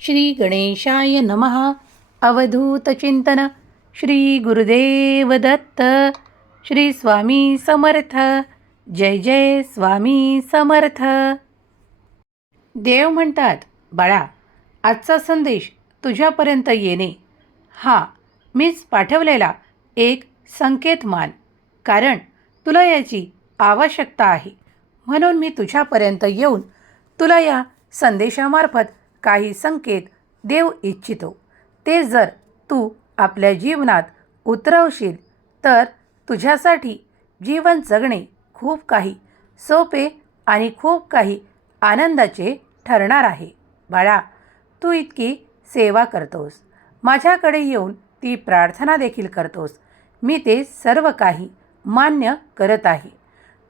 श्री गणेशाय नमः अवधूतचिंतन श्री गुरुदेव दत्त। श्री स्वामी समर्थ। जय जय स्वामी समर्थ। देव म्हणतात बाळा आजचा संदेश तुझ्यापर्यंत येणे. हा मीच पाठवलेला एक संकेतमान. कारण तुला याची आवश्यकता आहे. म्हणून मी तुझ्यापर्यंत येऊन तुला या संदेशामार्फत काही संकेत देऊ इच्छितो. ते जर तू आपल्या जीवनात उतरवशील तर तुझ्यासाठी जीवन जगणे खूप काही सोपे आणि खूप काही आनंदाचे ठरणार आहे. बाळा तू इतकी सेवा करतोस. माझ्याकडे येऊन ती प्रार्थना देखील करतोस. मी ते सर्व काही मान्य करत आहे.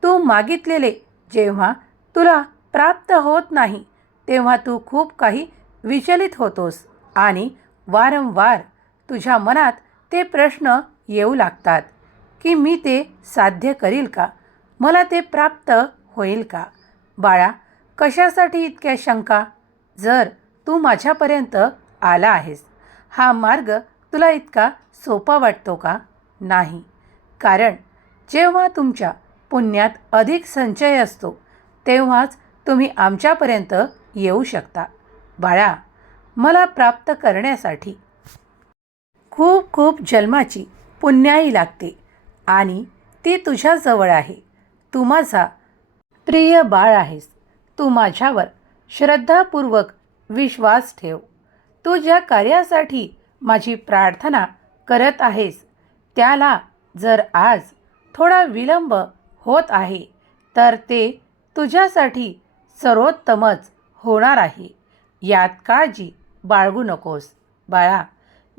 तू मागितलेले जेव्हा तुला प्राप्त होत नाही तेव्हा तू खूप काही विचलित होतोस आणि वारंवार तुझ्या मनात ते प्रश्न येऊ लागतात की मी ते साध्य करील का? मला ते प्राप्त होईल का? बाळा कशासाठी इतक्या शंका? जर तू माझ्यापर्यंत आला आहेस हा मार्ग तुला इतका सोपा वाटतो का? नाही. कारण जेव्हा तुमच्या पुण्यात अधिक संचय असतो तेव्हाच तुम्ही आमच्यापर्यंत येऊ शकता. बाळा मला प्राप्त करण्यासाठी खूप खूप जन्माची पुण्याई लागते आणि ती तुझ्याजवळ आहे. तू माझा प्रिय बाळ आहेस. तू माझ्यावर श्रद्धापूर्वक विश्वास ठेव. तू ज्या कार्यासाठी माझी प्रार्थना करत आहेस त्याला जर आज थोडा विलंब होत आहे तर ते तुझ्यासाठी सर्वोत्तमच होणार आहे. यात काळजी बाळगू नकोस. बाळा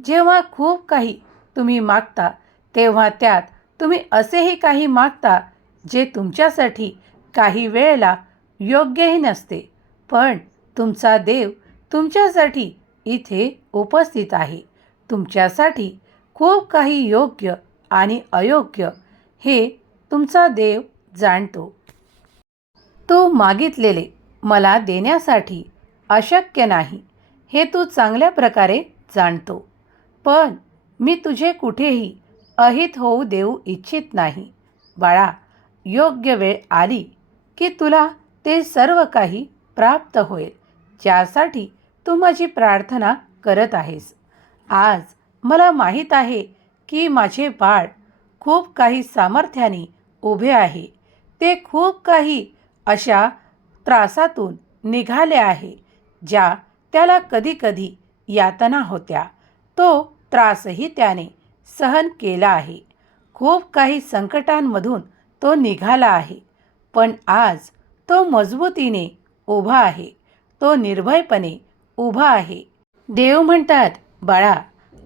जेव्हा खूप काही तुम्ही मागता तेव्हा त्यात तुम्ही असेही काही मागता जे तुमच्यासाठी काही वेळेला योग्यही नसते. पण तुमचा देव तुमच्यासाठी इथे उपस्थित आहे. तुमच्यासाठी खूप काही योग्य आणि अयोग्य हे तुमचा देव जाणतो. तो मागितलेले मला देण्यासाठी अशक्य नाही हे तू चांगल्या प्रकारे जाणतो. पण मी तुझे कुठेही अहित होऊ देऊ इच्छित नाही. बाळा योग्य वेळ आली की तुला ते सर्व काही प्राप्त होईल ज्यासाठी तू माझी प्रार्थना करत आहेस. आज मला माहीत आहे की माझे बाळ खूप काही सामर्थ्याने उभे आहे. ते खूप काही अशा त्रासातून निघाले आहे ज्या त्याला कधीकधी यातना होत्या. तो त्रासही त्याने सहन केला आहे. खूप काही संकटांमधून तो निघाला आहे पण आज तो मजबूतीने उभा आहे. तो निर्भयपणे उभा आहे. देव म्हणतात बाळा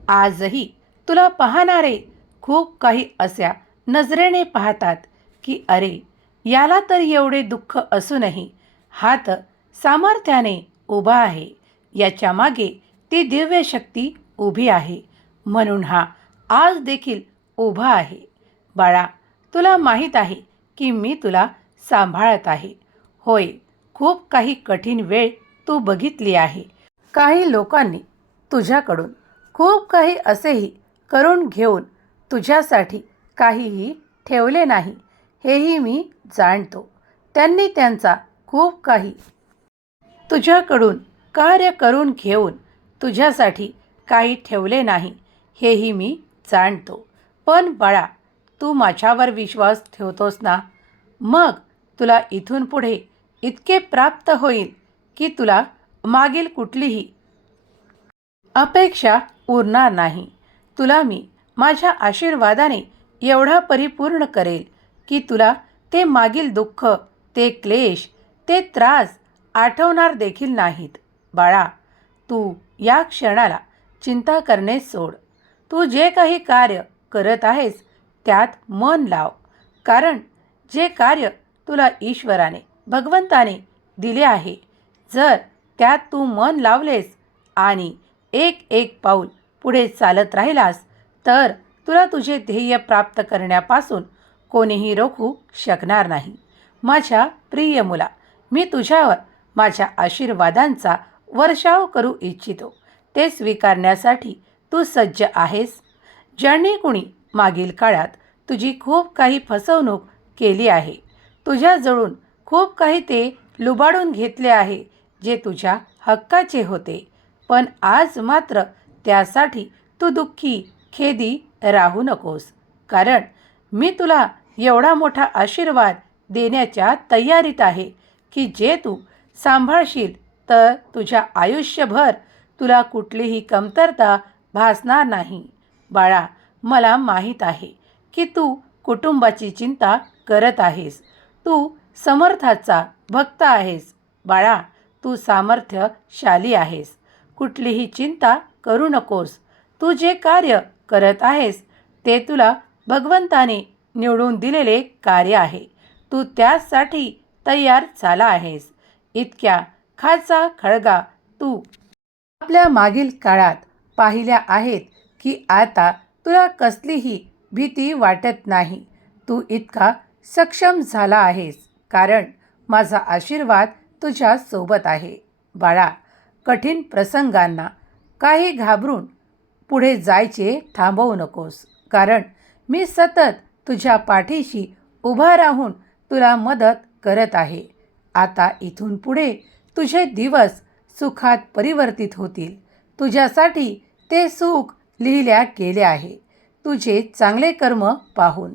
आजही तुला पाहणारे खूप काही अशा नजरेने पाहतात की अरे याला तर एवढे दुःख असूनही हात सामर्थ्याने उभा आहे. याच्या मागे ती दिव्य शक्ती उभी आहे. म्हणून हा आज देखील उभा आहे. बाळा तुला माहीत आहे की मी तुला सांभाळत आहे. होय खूप काही कठीण वेळ तू बघितली आहे. काही लोकांनी तुझ्याकडून खूप काही असेही करून घेऊन तुझ्यासाठी काहीही ठेवले नाही. हेही मी जाणतो. त्यांनी त्यांचा खूप काही. तुझ्याकडून कार्य करून घेऊन तुझ्यासाठी काही ठेवले नाही हेही मी जाणतो. पण बाळा तू माझ्यावर विश्वास ठेवतोस ना? मग तुला इथून पुढे इतके प्राप्त होईल की तुला मागील कुठलीही अपेक्षा उरणार नाही. तुला मी माझ्या आशीर्वादाने एवढा परिपूर्ण करेल की तुला ते मागील दुःख ते क्लेश ते त्रास आठवणार देखील नाहीत. बाळा तू या क्षणाला चिंता करणे सोड. तू जे काही कार्य करत आहेस त्यात मन लाव. कारण जे कार्य तुला ईश्वराने भगवंताने दिले आहे जर त्यात तू मन लावलेस आणि एक एक पाऊल पुढे चालत राहिलास तर तुला तुझे ध्येय प्राप्त करण्यापासून कोणीही रोखू शकणार नाही. माझ्या प्रिय मुला मी तुझ्यावर माझ्या आशीर्वादांचा वर्षाव करू इच्छितो. ते स्वीकारण्यासाठी तू सज्ज आहेस. ज्यांनी कुणी मागील काळात तुझी खूप काही फसवणूक केली आहे तुझ्याजवळून खूप काही ते लुबाडून घेतले आहे जे तुझ्या हक्काचे होते. पण आज मात्र त्यासाठी तू दुःखी खेदी राहू नकोस कारण मी तुला एवढा मोठा आशीर्वाद देण्याच्या तयारीत आहे. की जे तू सांभाळशील तर तुझ्या आयुष्यभर तुला कुठलीही कमतरता भासणार नाही. बाळा मला माहीत आहे की तू कुटुंबाची चिंता करत आहेस. तू समर्थाचा भक्त आहेस. बाळा तू सामर्थ्यशाली आहेस. कुठलीही चिंता करू नकोस. तू जे कार्य करत आहेस ते तुला भगवंताने निवडून दिलेले कार्य आहे. तू त्यासाठी तयार झाला आहेस. इतक्या खाचा खळगा तू आपल्या मागील काळात पाहिल्या आहेत की आता तुला कसलीही भीती वाटत नाही. तू इतका सक्षम झाला आहेस कारण माझा आशीर्वाद तुझ्या सोबत आहे. बाळा कठीण प्रसंगांना काही घाबरून पुढे जायचे थांबवू नकोस कारण मी सतत तुझ्या पाठीशी उभा राहून तुला मदत करत आहे. आता इथून पुढे तुझे दिवस सुखात परिवर्तित होतील. तुझ्यासाठी ते सुख लिहिल्या गेले आहे. तुझे चांगले कर्म पाहून.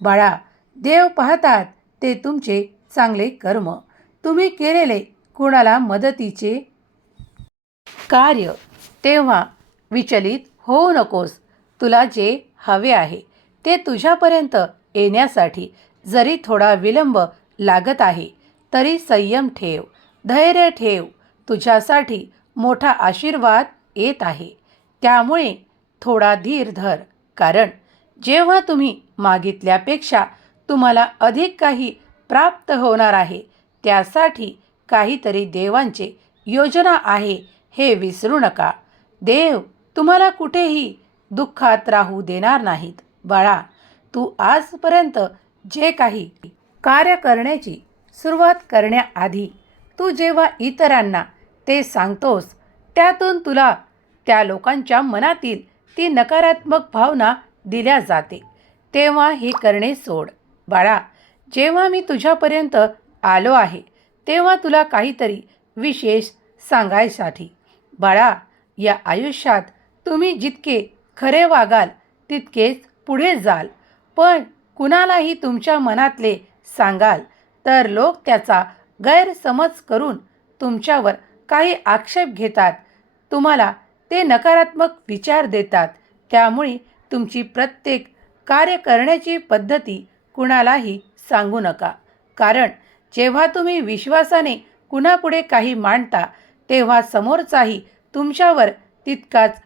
बाळा देव पाहतात ते तुमचे चांगले कर्म. तुम्ही केलेले कुणाला मदतीचे? कार्य. तेव्हा विचलित होऊ नकोस. तुला जे हवे आहे ते तुझ्यापर्यंत येण्यासाठी जरी थोडा विलंब लागत आहे. तरी संयम ठेव. धैर्य ठेव. तुझ्यासाठी मोठा आशीर्वाद येत आहे. त्यामुळे थोडा धीर धर. कारण जेव्हा तुम्ही मागितल्यापेक्षा तुम्हाला अधिक काही प्राप्त होणार आहे त्यासाठी काहीतरी देवांचे योजना आहे हे विसरू नका. देव तुम्हाला कुठेही दुःखात राहू देणार नाहीत. बाळा तू आजपर्यंत जे काही कार्य करण्याची सुरुवात करण्याआधी तू जेव्हा इतरांना ते सांगतोस त्यातून तुला त्या लोकांच्या मनातील ती नकारात्मक भावना दिल्या जाते. तेव्हा हे करणे सोड. बाळा जेव्हा मी तुझ्यापर्यंत आलो आहे तेव्हा तुला काहीतरी विशेष सांगायसाठी. बाळा या आयुष्यात तुम्ही जितके खरे वागाल तितकेच पुढे जाल. पण कुणालाही तुमच्या मनातले सांगाल. तर लोक त्याचा गैरसमज करून तुमच्यावर काही आक्षेप घेतात. तुम्हाला ते नकारात्मक विचार देतात. त्यामुळे तुमची प्रत्येक कार्य करण्याची पद्धती कुणालाही सांगू नका. कारण जेव्हा तुम्ही विश्वासाने कुणापुढे काही मांडता तेव्हा समोरचाही तुमच्यावर तितकाच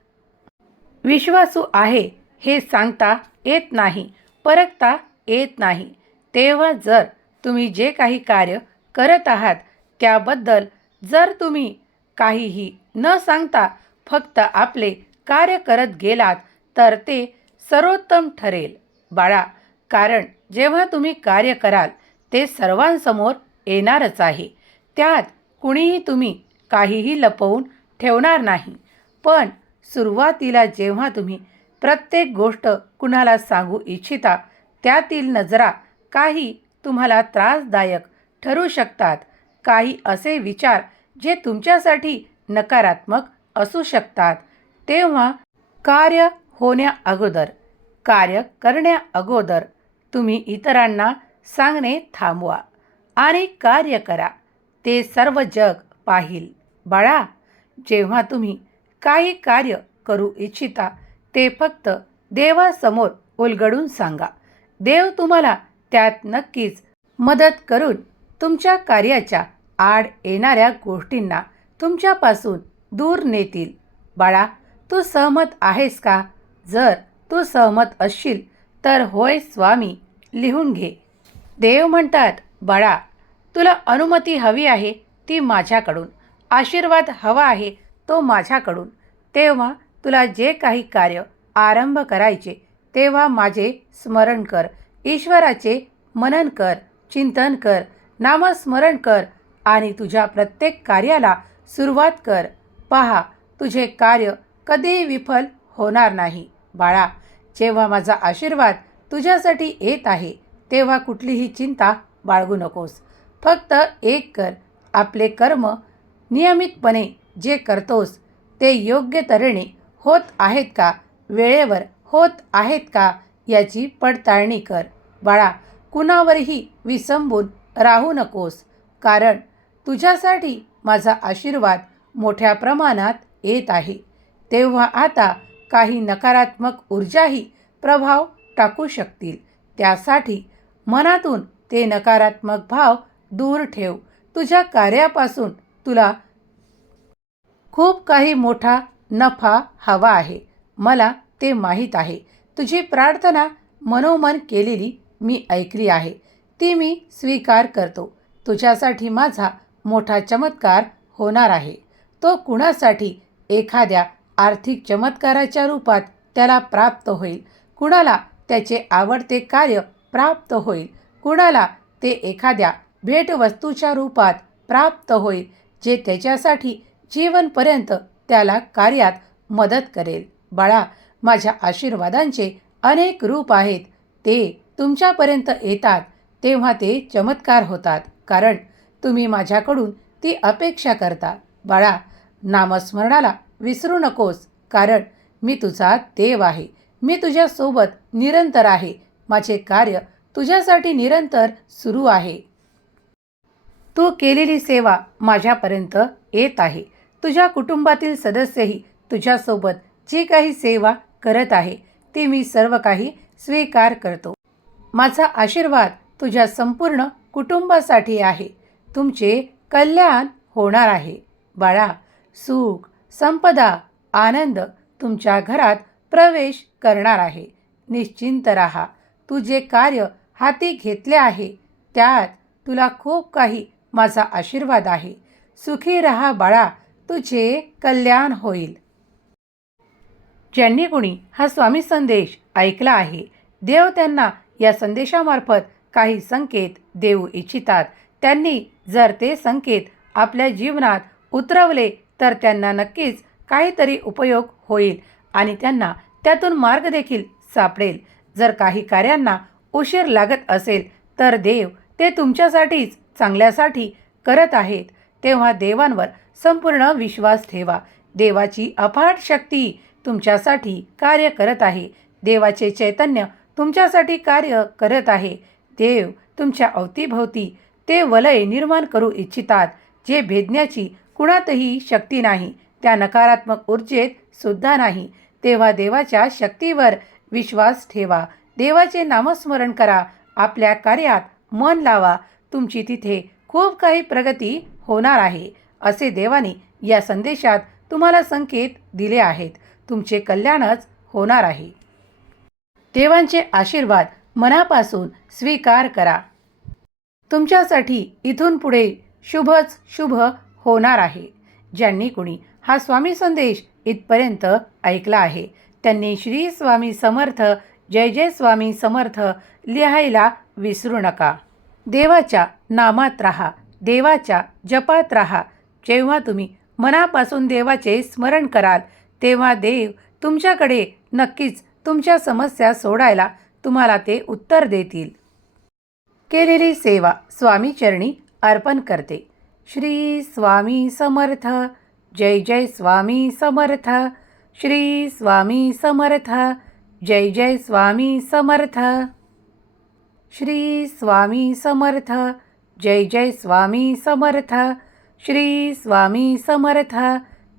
विश्वासू आहे हे सांगता येत नाही परखता येत नाही. तेव्हा जर तुम्ही जे काही कार्य करत आहात त्याबद्दल जर तुम्ही काहीही न सांगता फक्त आपले कार्य करत गेलात तर ते सर्वोत्तम ठरेल. बाळा कारण जेव्हा तुम्ही कार्य कराल ते सर्वांसमोर येणारच आहे. त्यात कुणीही तुम्ही काहीही लपवून ठेवणार नाही. पण सुरुवातीला जेव्हा तुम्ही प्रत्येक गोष्ट कुणाला सांगू इच्छिता त्यातील नजरा काही तुम्हाला त्रासदायक ठरू शकतात. काही असे विचार जे तुमच्यासाठी नकारात्मक असू शकतात. तेव्हा कार्य होण्या अगोदर कार्य करण्या अगोदर तुम्ही इतरांना सांगणे थांबवा आणि कार्य करा. ते सर्व जग पाहिल. बाळा जेव्हा तुम्ही काही कार्य करू इच्छिता ते फक्त देवासमोर उलगडून सांगा. देव तुम्हाला त्यात नक्कीच मदत करून तुमच्या कार्याच्या आड येणाऱ्या गोष्टींना तुमच्यापासून दूर नेतील. बाळा तू सहमत आहेस का? जर तू सहमत असशील तर होय स्वामी लिहून घे. देव म्हणतात बाळा तुला अनुमती हवी आहे ती माझ्याकडून. आशीर्वाद हवा आहे तो माझ्याकडून. तेव्हा तुला जे काही कार्य आरंभ करायचे तेव्हा माझे स्मरण कर. ईश्वराचे मनन कर चिंतन कर नामस्मरण कर आणि तुझ्या प्रत्येक कार्याला सुरुवात कर. पहा तुझे कार्य कधीही विफल होणार नाही. बाळा जेव्हा माझा आशीर्वाद तुझ्यासाठी येत आहे तेव्हा कुठलीही चिंता बाळगू नकोस. फक्त एक कर. आपले कर्म नियमितपणे जे करतोस ते योग्य तऱ्हेने होत आहेत का? वेळेवर होत आहेत का? याची पडताळणी कर. बाळा कुणावरही विसंबून राहू नकोस. कारण तुझ्यासाठी माझा आशीर्वाद मोठ्या प्रमाणात येत आहे. तेव्हा आता काही नकारात्मक ऊर्जाही प्रभाव टाकू शकतील. त्यासाठी मनातून ते नकारात्मक भाव दूर ठेव. तुझ्या कार्यापासून तुला खूप काही मोठा नफा हवा आहे. मला ते माहीत आहे. तुझी प्रार्थना मनोमन केलेली मी ऐकली आहे. ती मी स्वीकार करतो. तुझ्यासाठी माझा मोठा चमत्कार होणार आहे. तो कुणासाठी? एखाद्या आर्थिक चमत्काराच्या रूपात त्याला प्राप्त होईल. कुणाला त्याचे आवडते कार्य प्राप्त होईल? कुणाला ते एखाद्या भेटवस्तूच्या रूपात प्राप्त होईल जे त्याच्यासाठी जीवनपर्यंत त्याला कार्यात मदत करेल? बाळा माझ्या आशीर्वादांचे अनेक रूप आहेत. ते तुमच्यापर्यंत येतात तेव्हा ते चमत्कार होतात. कारण तुम्ही माझ्याकडून ती अपेक्षा करता. बाळा नामस्मरणाला विसरू नकोस. कारण मी तुझा देव आहे. मी तुझ्यासोबत निरंतर आहे. माझे कार्य तुझ्यासाठी निरंतर सुरू आहे. तू केलेली सेवा माझ्यापर्यंत येत आहे. तुझ्या कुटुंबातील सदस्यही तुझ्यासोबत जी काही सेवा करत आहे ते मी सर्व काही स्वीकार करतो. माझा आशीर्वाद तुझ्या संपूर्ण कुटुंबासाठी आहे. तुमचे कल्याण होणार आहे. बाळा सुख संपदा आनंद तुमच्या घरात प्रवेश करणार आहे. निश्चिंत राहा. तू जे कार्य हाती घेतले आहे त्यात तुला खूप काही माझा आशीर्वाद आहे. सुखी रहा बाळा. तुझे कल्याण होईल. ज्यांनी कुणी हा स्वामी संदेश ऐकला आहे देव त्यांना या संदेशामार्फत काही संकेत देऊ इच्छितात. त्यांनी जर ते संकेत आपल्या जीवनात उतरवले तर त्यांना नक्कीच काहीतरी उपयोग होईल आणि त्यांना त्यातून मार्ग देखील सापडेल. जर काही कार्यांना उशीर लागत असेल तर देव ते तुमच्यासाठीच चांगल्यासाठी करत आहेत. तेव्हा देवांवर संपूर्ण विश्वास ठेवा. देवाची अफाट शक्ती तुमच्यासाठी कार्य करत आहे. देवाचे चैतन्य तुमच्यासाठी कार्य करत आहे. देव तुमच्या अवतीभोवती ते वलय निर्माण करू इच्छितात. जे भेदण्याची कुणातही शक्ती नाही त्या नकारात्मक ऊर्जेत सुद्धा नाही. तेव्हा देवाच्या शक्तीवर विश्वास ठेवा. देवाचे नामस्मरण करा. आपल्या कार्यात मन लावा. तुमची तिथे खूप काही प्रगती होणार आहे असे देवाने या संदेशात तुम्हाला संकेत दिले आहेत. तुमचे कल्याणच होणार आहे. देवांचे आशीर्वाद मनापासून स्वीकार करा. तुमच्यासाठी इथून पुढे शुभच शुभ होणार आहे. ज्यांनी कुणी हा स्वामी संदेश इथपर्यंत ऐकला आहे त्यांनी श्री स्वामी समर्थ जय जय स्वामी समर्थ लिहायला विसरू नका. देवाच्या नामात राहा देवाच्या जपात राहा. जेव्हा तुम्ही मनापासून देवाचे स्मरण कराल तेव्हा देव तुमच्याकडे नक्कीच तुमच्या समस्या सोडायला तुम्हाला ते उत्तर देतील. केलेली सेवा स्वामीचरणी अर्पण करते. श्री स्वामी समर्थ. जय जय स्वामी समर्थ. श्री स्वामी समर्थ. जय जय स्वामी समर्थ. श्री स्वामी समर्थ. जय जय स्वामी समर्थ. श्री स्वामी समर्थ.